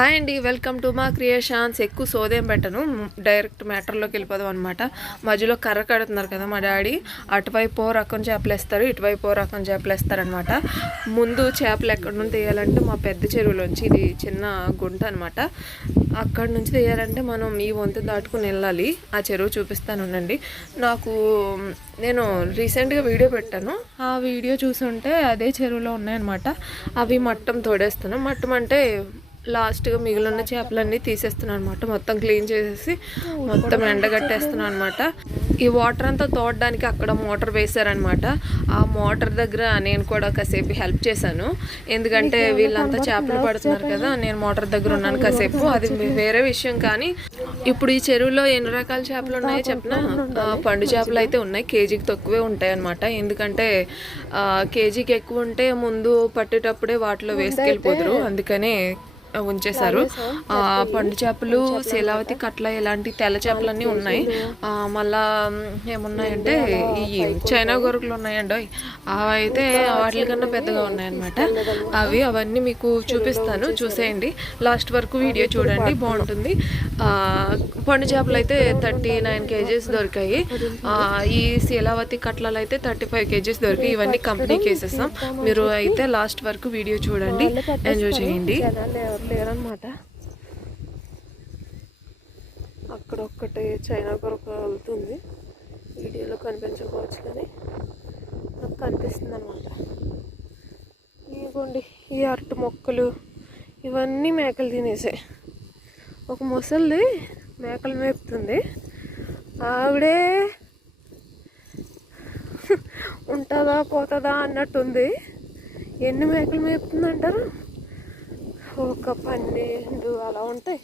Hi అండి welcome to మా creations. ఎక్కువ సోదేం పెట్టను డైరెక్ట్ మ్యాటర్లోకి వెళ్ళిపోదాం అనమాట మధ్యలో కర్ర కడుతున్నారు కదా మా డాడీ అటువైపు రకం చేపలు వేస్తారు ఇటువైపు ఓ రకం చేపలు వేస్తారనమాట ముందు చేపలు ఎక్కడి నుంచి తీయాలంటే మా పెద్ద చెరువులోంచి ఇది చిన్న గుంట అనమాట అక్కడి నుంచి తీయాలంటే మనం ఈ వంతు దాటుకుని వెళ్ళాలి. ఆ చెరువు చూపిస్తాను ఉండండి. నాకు నేను రీసెంట్గా వీడియో పెట్టాను. ఆ వీడియో చూసుంటే అదే చెరువులో ఉన్నాయన్నమాట. అవి మట్టం తోడేస్తాను. మట్టం అంటే లాస్ట్గా మిగిలిన చేపలన్నీ తీసేస్తున్నాను అనమాట మొత్తం క్లీన్ చేసేసి మొత్తం ఎండగట్టేస్తున్నాను అనమాట ఈ వాటర్ అంతా తోడడానికి అక్కడ మోటార్ వేశారనమాట ఆ మోటార్ దగ్గర నేను కూడా కాసేపు హెల్ప్ చేశాను. ఎందుకంటే వీళ్ళంతా చేపలు పడుతున్నారు కదా నేను మోటార్ దగ్గర ఉన్నాను కాసేపు. అది వేరే విషయం కానీ ఇప్పుడు ఈ చెరువులో ఎన్ని రకాల చేపలు ఉన్నాయో చెప్పిన? పండు చేపలు అయితే ఉన్నాయి. కేజీకి తక్కువే ఉంటాయి అనమాట ఎందుకంటే కేజీకి ఎక్కువ ఉంటే ముందు పట్టేటప్పుడే వాటిలో వేసుకెళ్ళిపోదురు. అందుకనే ఉంచేశారు. పండు చేపలు శీలావతి కట్ల ఇలాంటి తెల్ల చేపలన్నీ ఉన్నాయి. మళ్ళా ఏమున్నాయంటే ఈ చైనా గొరకలు ఉన్నాయండి. అవి అయితే వాటికన్నా పెద్దగా ఉన్నాయన్నమాట. అవి అవన్నీ మీకు చూపిస్తాను. చూసేయండి. లాస్ట్ వరకు వీడియో చూడండి. బాగుంటుంది. పండు చేపలు అయితే థర్టీ నైన్ కేజీస్ దొరికాయి. ఈ శీలావతి కట్లలు అయితే థర్టీ ఫైవ్ కేజీస్ దొరికాయి. ఇవన్నీ కంపెనీకి వేసేస్తాం. మీరు అయితే లాస్ట్ వరకు వీడియో చూడండి. ఎంజాయ్ చేయండి. ఎవరు లేరనమాట అక్కడ ఒక్కటే చైనా కొరకు వెళ్తుంది. వీడియోలో కనిపించకపోవచ్చు కానీ నాకు కనిపిస్తుంది అనమాట ఇదిగోండి ఈ అరటి మొక్కలు ఇవన్నీ మేకలు తినేసాయి ఒక ముసలిది మేకలు మేపుతుంది ఆవిడే ఉంటుందా పోతుందా అన్నట్టుంది. ఎన్ని మేకలు మేపుతుంది అంటారు ఒక పన్నెండు అలా ఉంటాయి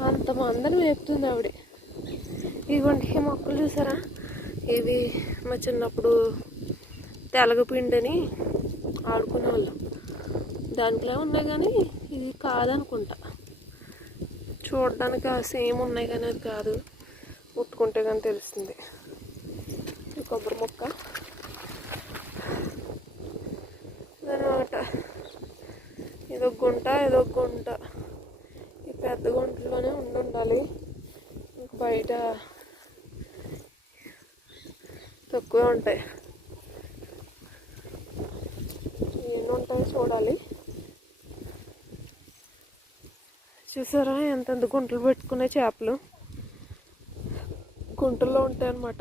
అంతమందిని మేపుతుంది ఆవిడ. ఇవ్వండి మొక్కలు చూసారా? ఇవి మా చిన్నప్పుడు తెలగపిండని ఆడుకునే వాళ్ళం దాంట్లో ఉన్నాయి కానీ ఇది కాదనుకుంటా. చూడడానికి సేమ్ ఉన్నాయి కానీ అది కాదు. ముట్టుకుంటే కానీ తెలుస్తుంది. కొబ్బరి మొక్క అనమాట ఏదో గుంట ఏదో గుంట ఈ పెద్ద గుంటలోనే ఉండి ఉండాలి ఇంక బయట తక్కువే ఉంటాయి. ఎన్ని ఉంటాయో చూడాలి. చూసారా? ఎంతెంత గుంటలు పెట్టుకునే చేపలు. గుంటల్లో ఉంటాయి అన్నమాట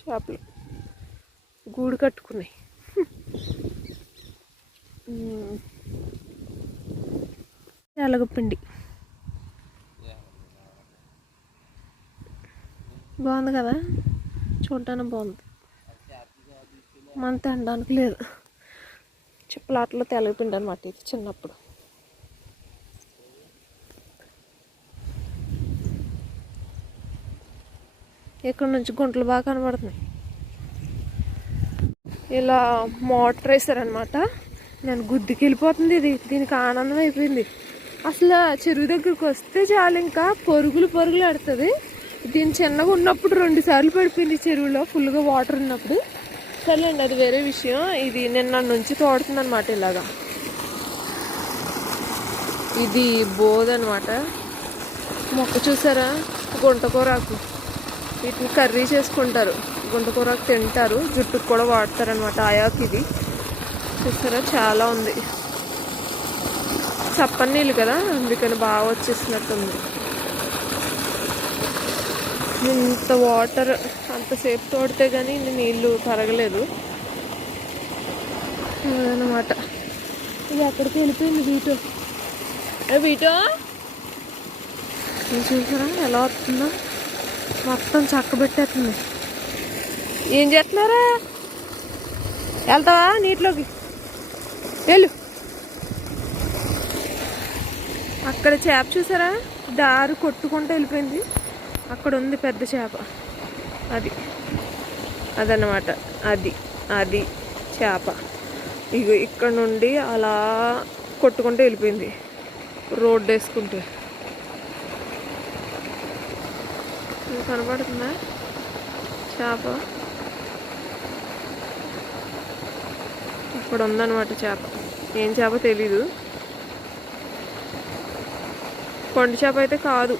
చేపలు. గూడు కట్టుకున్నాయి. మ్మ్. తెలగపిండి బాగుంది కదా? చూడటానికి బాగుంది. మన తినడానికి లేదు. చిప్పలాటలో తెలగపిండి అనమాట ఇది చిన్నప్పుడు. ఇక్కడ నుంచి గుంటలు బాగా కనబడుతున్నాయి. ఇలా మోటార్ వేసారనమాట నేను గుద్దికి వెళ్ళిపోతుంది ఇది. దీనికి ఆనందం అయిపోయింది. అసలు చెరువు దగ్గరికి వస్తే చాలు ఇంకా పొరుగులు పొరుగులు ఆడుతుంది. దీని చిన్నగా ఉన్నప్పుడు రెండు సార్లు పడిపోయింది చెరువులో ఫుల్గా వాటర్ ఉన్నప్పుడు. సర్లేండి అది వేరే విషయం. ఇది నిన్న నుంచి తోడుతుంది అనమాట ఇలాగా. ఇది బోదనమాట మొక్క చూసారా? గుంటకూరాకు వీటిని కర్రీ చేసుకుంటారు. గుంటకూరాకు తింటారు. జుట్టుకు కూడా వాడతారు అనమాట ఆయాకు ఇది. చూసారా? చాలా ఉంది. చప్పని నీళ్ళు కదా అందుకని బాగా వచ్చేసినట్టుంది. ఇంత వాటర్ అంతసేపు తోడితే కానీ ఇన్ని నీళ్ళు తరగలేదు. అదనమాట ఇది ఎక్కడికి వెళ్ళిపోయింది వీటో? వీటో? చూసారా ఎలా వస్తుందో? మొత్తం చక్కబెట్టేస్తుంది ఏం చేస్తున్నారా? వెళ్తావా నీటిలోకి? వెళ్ళు. అక్కడ చేప చూసారా? దారు కొట్టుకుంటూ వెళ్ళిపోయింది. అక్కడ ఉంది పెద్ద చేప. అది. అదన్నమాట. అది. అది చేప. ఇగో ఇక్కడ నుండి అలా కొట్టుకుంటూ వెళ్ళిపోయింది. రోడ్డు వేసుకుంటే. కనపడుతుందా కనబడుతుందా? చేప. ఇక్కడ ఉందన్నమాట చేప. ఏం చేప తెలీదు. కొండ చేప అయితే కాదు.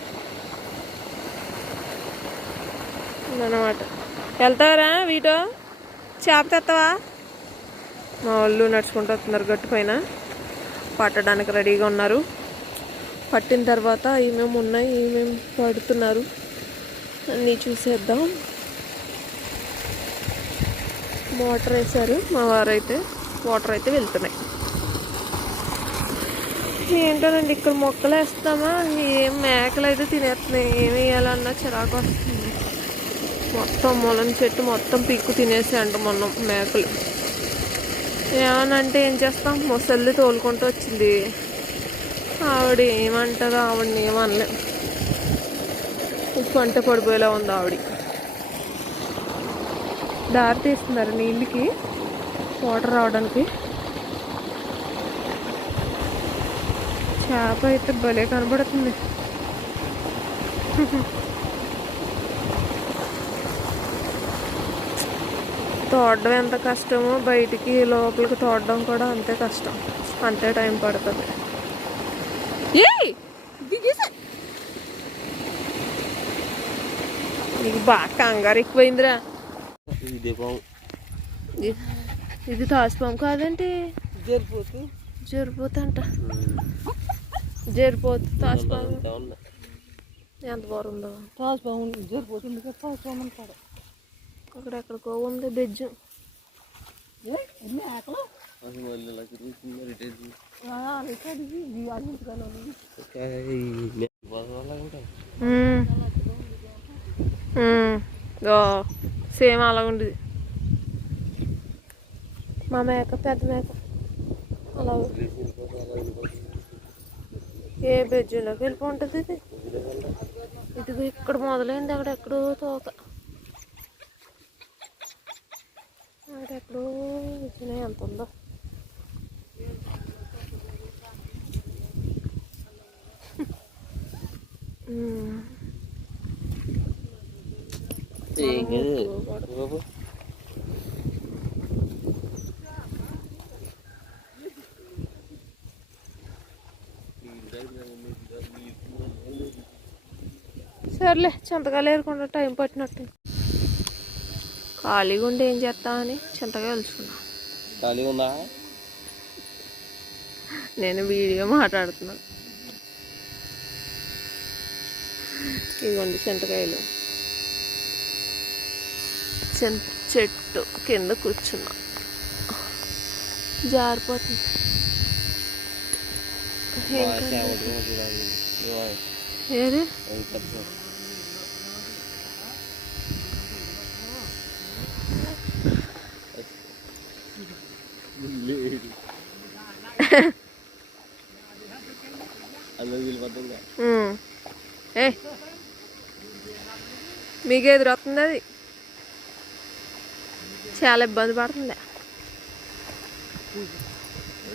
అన్నమాట. వెళ్తావరా వీటో? చేప తెస్తావా మా వాళ్ళు నడుచుకుంటూ వస్తున్నారు గట్టు పైన. పట్టడానికి రెడీగా ఉన్నారు. పట్టిన తర్వాత ఏమేమి ఉన్నాయి ఏమేమి పడుతున్నారు అన్నీ చూసేద్దాం. మోటార్ వేసారు మా వారైతే వాటర్ అయితే వెళ్తున్నాయి. ఏంటోనండి ఇక్కడ మొక్కలు వేస్తామా ఏం మేకలు అయితే తినేస్తున్నాయి. ఏమి వేయాలన్నా చిరాకు వస్తుంది. మొత్తం మొలం చెట్టు మొత్తం పిక్కు తినేసి అంట మొన్న మేకలు. ఏమనంటే ఏం చేస్తాం? ముసలి తోలుకుంటూ వచ్చింది. ఆవిడ ఏమంటారో ఆవిడని ఏమనలే ఉప్పు అంటే పడిపోయేలా ఉంది ఆవిడ. దారి తీస్తున్నారు నీళ్ళకి? వాటర్ రావడానికి? చేప అయితే భలే కనబడుతుంది. తోడడం ఎంత కష్టమో బయటికి లోపలికి తోడడం కూడా అంతే కష్టం. అంతే టైం పడుతుంది. నీకు బాగా కంగారు ఎక్కువైందిరా. ఇది దీపం. ఇది- ఇది తాసుపాము కాదండి. జరిపోతూ? జరిపోతంట జరిపోతు తాసుపాము ఎంత బాగుందో తాసుపాము జరిపోతుంది కదా తాసుపాము అంటాడు అక్కడ ఎక్కడికో ఉంది బెజ్జు సేమ్ అలా ఉండేది మా మేక పెద్ద మేక అలా ఏ బెజ్జులోకి వెళ్ళిపోంటుంది ఇది? ఇదిగో ఇక్కడ మొదలైంది అక్కడ ఎక్కడో తోక. అక్కడ ఎక్కడో ఎంత ఉందో ఉమ్. ఏం కాదు బాబు సర్లే చింతకాయలు ఏరుకుంటా టైం పట్టినట్టు. ఖాళీగా ఉండి ఏం చేస్తామని చింతకాయ వెలుచుకున్నా. ఖాళీగా ఉందా? నేను వీడియో మాట్లాడుతున్నాను ఇదిగోండి చింతకాయలు. చింత చెట్టు కింద కూర్చున్నా. జారిపోతుంది. ఏం కాదు. ఏది అందరికి వెళ్ళిపోతుందా ఉమ్. ఏ మీకు ఎదురొస్తుంది అది చాలా ఇబ్బంది పడుతుంది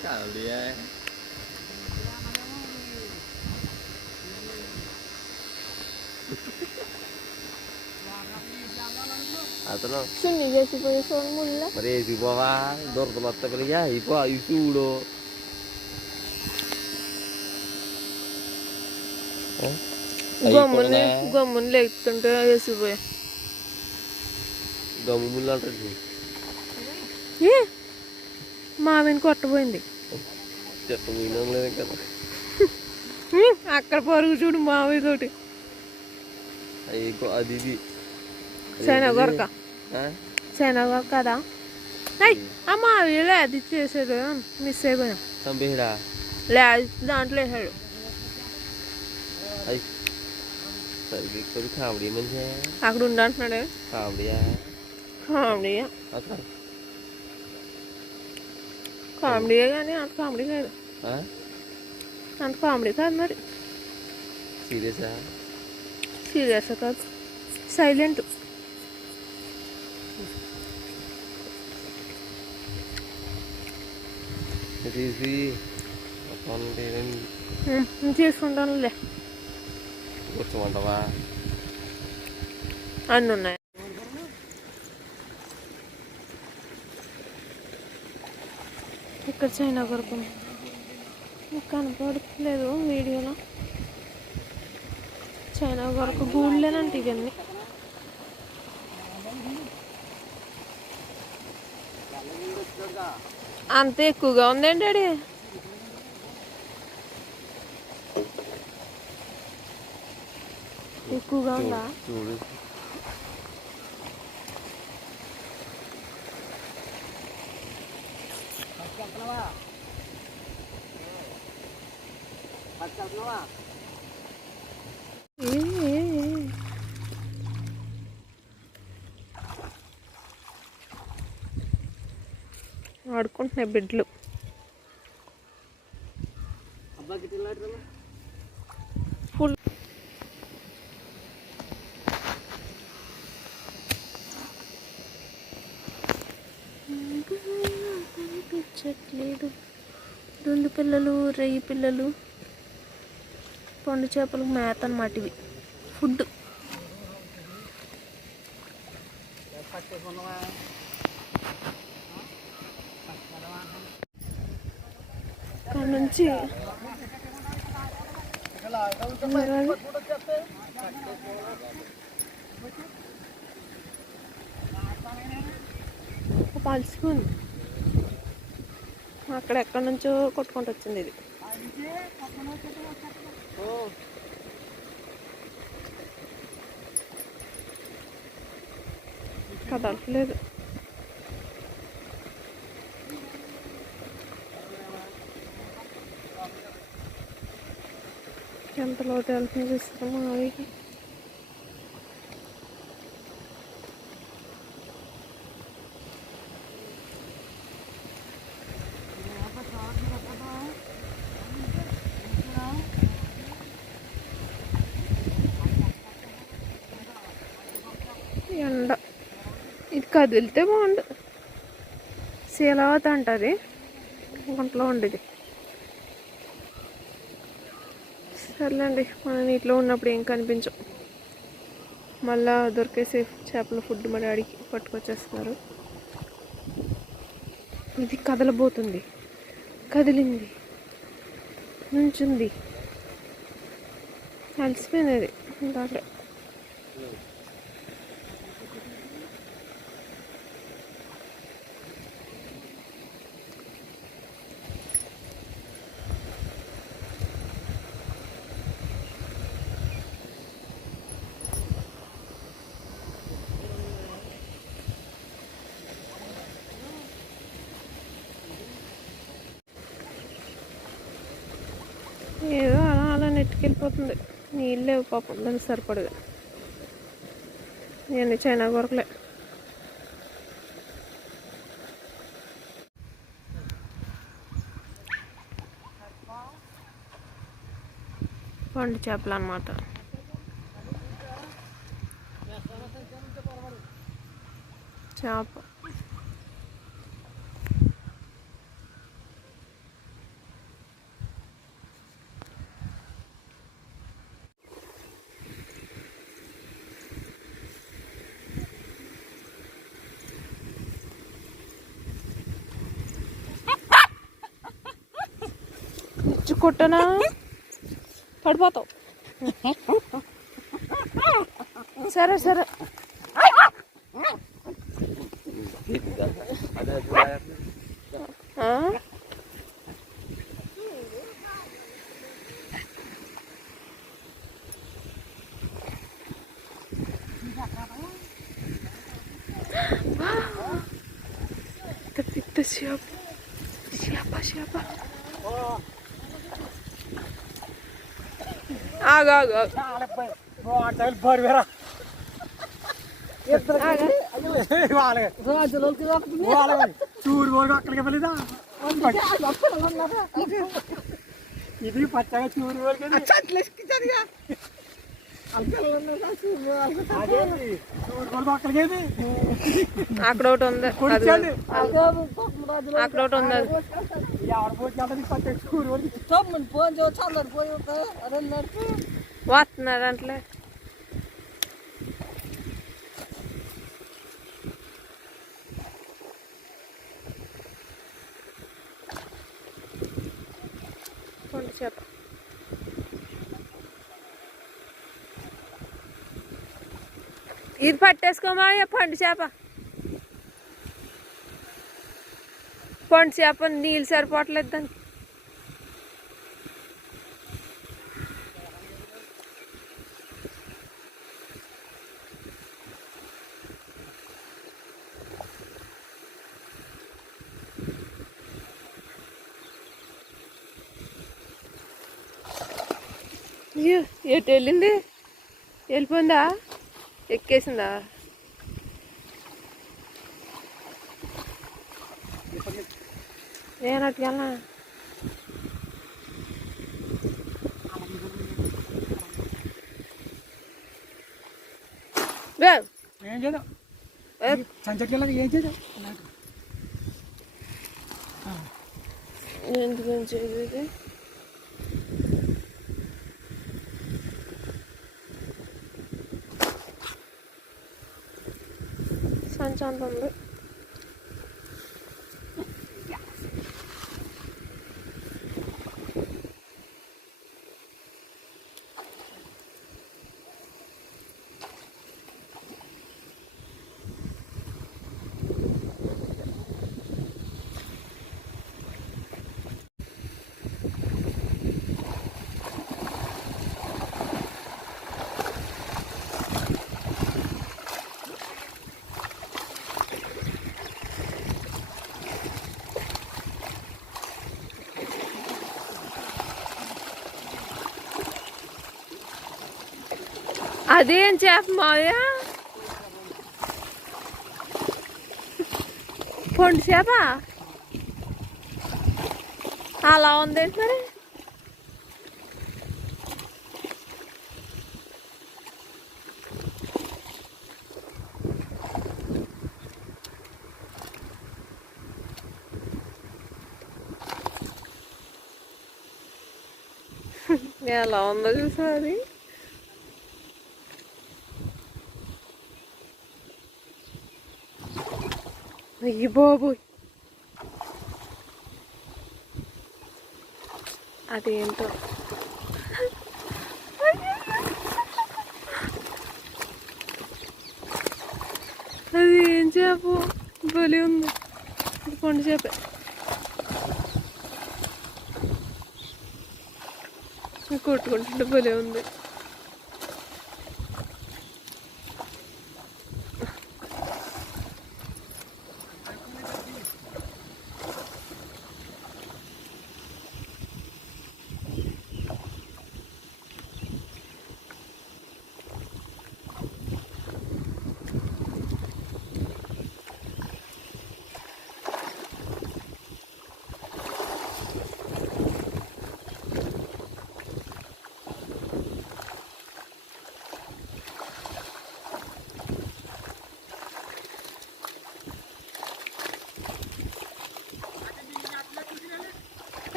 కామెడీయా అతను చిన్ని చేసిపోయి చూడండి ముళ్ళ మరి వేసి పోవా దొరకలు వస్తా పిల్లగా అయిపో అవి చూడు ఆ? అవి గమ్ముని గమ్ముని లెగుతుంటే వేసిపోయా. గమ్ము ముళ్ళు అంటారు ఏ? మావిని కొట్టబోయింది. అక్కడ పరుగు చూడు మావి తోటి. అది ఇది. శనగొరక ఆ? శనగ కదా. ఆ మావి లేదు చేసాడు మిస్ అయిపోయా చంపేయడా లేదు దాంట్లో వేసాడు. సరిగ్గా కొద్ది కామెడీ మంచిగా అక్కడ ఉండంటున్నాడు కామెడీయా కామెడీ అక్కడ కామెడీ కానీ అంత కామెడీ కాదు అంత కామెడీ కాదు మరి సీరియసా సీరియస్ కాదు సైలెంట్ తీసి అంటే చేసుకుంటానులే కూర్చోమంటావా? అన్నీ ఉన్నాయి ఇక్కడ చైనా కొరకు కనపడట్లేదు వీడియోలో. చైనా వరకు గూళ్ళేనంట ఇవన్నీ. అంత ఎక్కువగా ఉందండి డాడీ ఎక్కువగా ఉందా? చూడు. ఆడుకుంటున్నాయి బిడ్లు. పిల్లలు పిల్లలు? పండు చేపలకు మేత అన్నమాట ఇవి. ఫుడ్ ఇక్కడ నుంచి పలుసుకుంది అక్కడ ఎక్కడి నుంచో కొట్టుకుంటూ వచ్చింది ఇది. కదలట్లేదు ఎంత లోతు వెళ్తుంది చూస్తారా అవి ఎండ ఇది కదిలితే బాగుండు. శీలావత అంటది ఒంట్లో ఉండేది. సర్లేండి మన నీటిలో ఉన్నప్పుడు ఏం కనిపించవు మళ్ళా దొరికేసే చేపల ఫుడ్ మా డాడీకి పట్టుకొచ్చేస్తున్నారు. ఇది కదలబోతుంది. కదిలింది. నుంచుంది. అలసిపోయింది అది దాంట్లో ఏదో అలా అలా నీళ్ళు లేవు పాపం దానికి సరిపడగా నేను చైనా కొరకలే. పండు చేపలు అన్నమాట. చేప. ఇచ్చు కొట్టనా? పడిపోతావు. సరే సరే అదే చూడ ఆ? పెద్ద చేప చేప చేప ఆగు ఆగు ఆగు. చూడు అక్కడికి వెళ్ళిదా ఇది పచ్చగా చూడు అక్కడ ఒకటి ఉంది అక్కడ ఒకటి ఉంది. ఎవరు పోయి పచ్చగా చూడు వస్తున్నారు అంటే కొండ చేప ఇది పట్టేసుకోమా ఇక పండు చేప పండు చేప నీళ్ళు సరిపోవట్లేదు దానికి అయ్యో, ఎటు వెళ్ళింది? వెళ్ళిపోయిందా? ఎక్కేసిందా? నేను అట్టుకెళ్ళా ఏం చేద్దాం? ఏం? చేద్దాం? ఎందుకు ఇది canlandı. అదేం చేప మావయ్య? పొండు చేప? అలా ఉంది మరి? ఎలా ఉందో చూసా అది అయ్యి బాబోయ్ అదేంటో అది ఏం చేప బలి ఉంది ఇది పండు చేప కొట్టుకుంటుంటే బలి ఉంది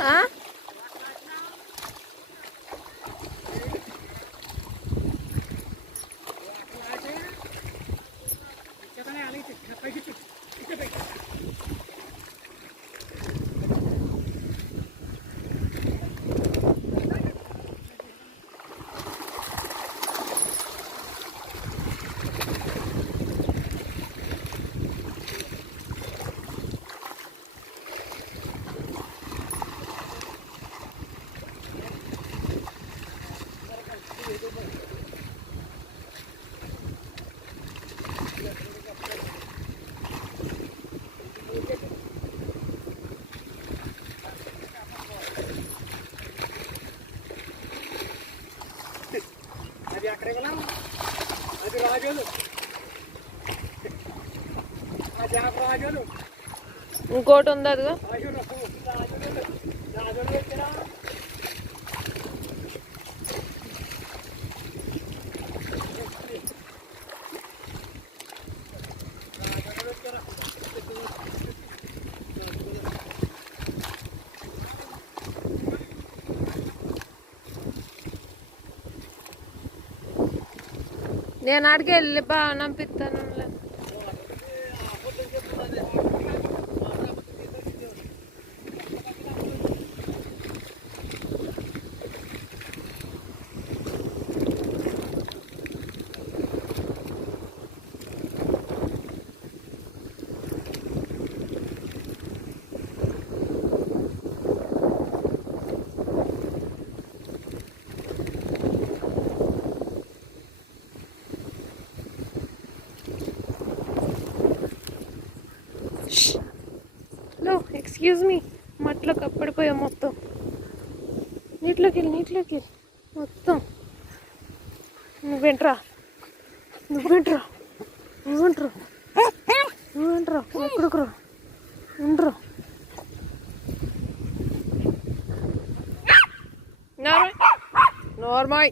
ఆ? అది అక్కడే ఉన్నాం అది రాజోలు ఆ చేప రాజోలు ఇంకోటి ఉంది అదిగో. నేను అడిగి వెళ్ళి బాగా నంపిస్తాను ఎక్స్క్యూజ్ మీ మట్లో కప్పడిపోయా మొత్తం. నీటిలోకి వెళ్ళి నీటిలోకి వెళ్ళి మొత్తం. నువ్వేంట్రా? నువ్వేంట్రా? నువ్వేంట్రా? నువ్వేంట్రా? ఎక్కడికి రా? ఉండరా. నార్మల్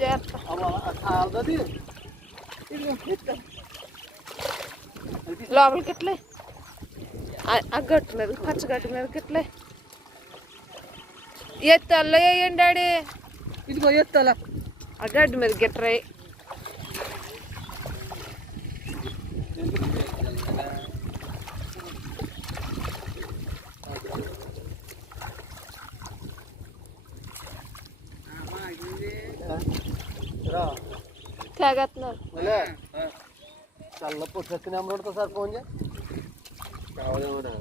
జాగ్రత్త లోపలికి ఎట్లే ఆ- గట్టు మీద పచ్చ గట్టు మీద ఎట్లే ఎత్తల్లో వేయండి డాడీ? ఇదిగో ఎత్తాల. ఆ గడ్డి మీద గిట్టరే రా తాగేస్తున్నారు మళ్ళీ చల్ల పుట్టెత్తిన నెంబర్ సార్ ఫోన్ కావాలేమన్నా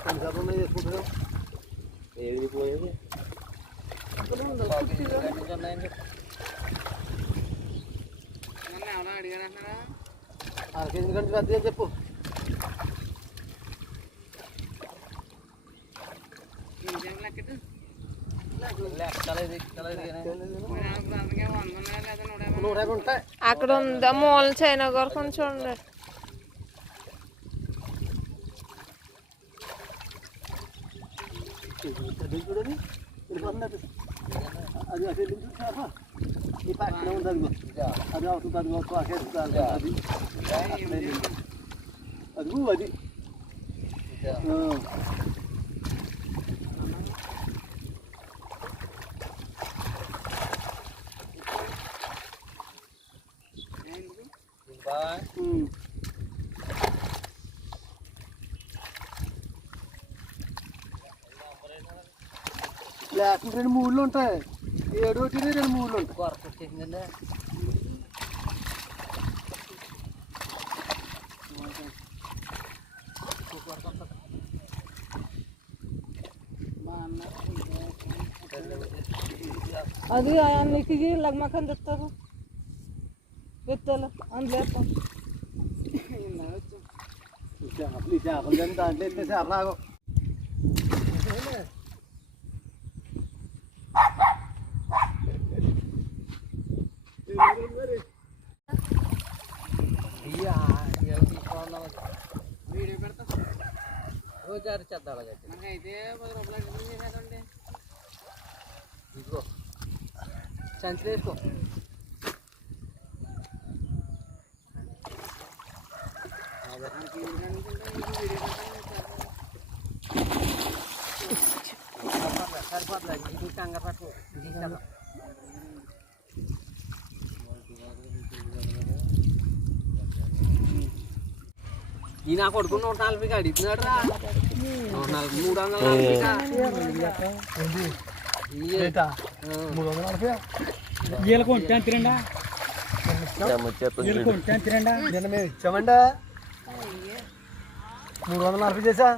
కొన్నిసార్లు ఉన్నాయి చేసుకుంటున్నాం ఏది పోయేది? అర కేజీ కంటే పెద్ద చెప్పు నూట యాభై ఉంటాయి అక్కడ ఉందా మూల చైనా గారు కొంచెం చూడండి అది చూడని వెళ్ళిపోతుంది అది అది అటు వెళ్ళి చూసావా ఈ పక్కనే ఉంది అదిగో అది అవుతుంది అదిగో పాకేస్తుంది అది అది అక్కడే వెళ్ళింది. అదిగో అది లేకుండా రెండు మూడులు ఉంటాయి. ఏడు ఒకటి రెండు మూడులు ఉంటాయి. అది నీకు లగ్మకం తెస్తారు విత్తలు అందులో చేపలు ఈ చేపలు కానీ దాంట్లో అయితే చేప రాగం రోజారు చేద్దాం అలాగైతే మనకైతే పది రూపాయలు చేసేదండి ఇదిగో సంచి వేసుకో సరిపోతుంది కంగారు పట్టు. తీసుకెళ్దాం ఈ నా కొడుకు నూట నలభైకి అడుగుతున్నాడు రా ఇచ్చామండి మూడు వందల నలభై చేసా.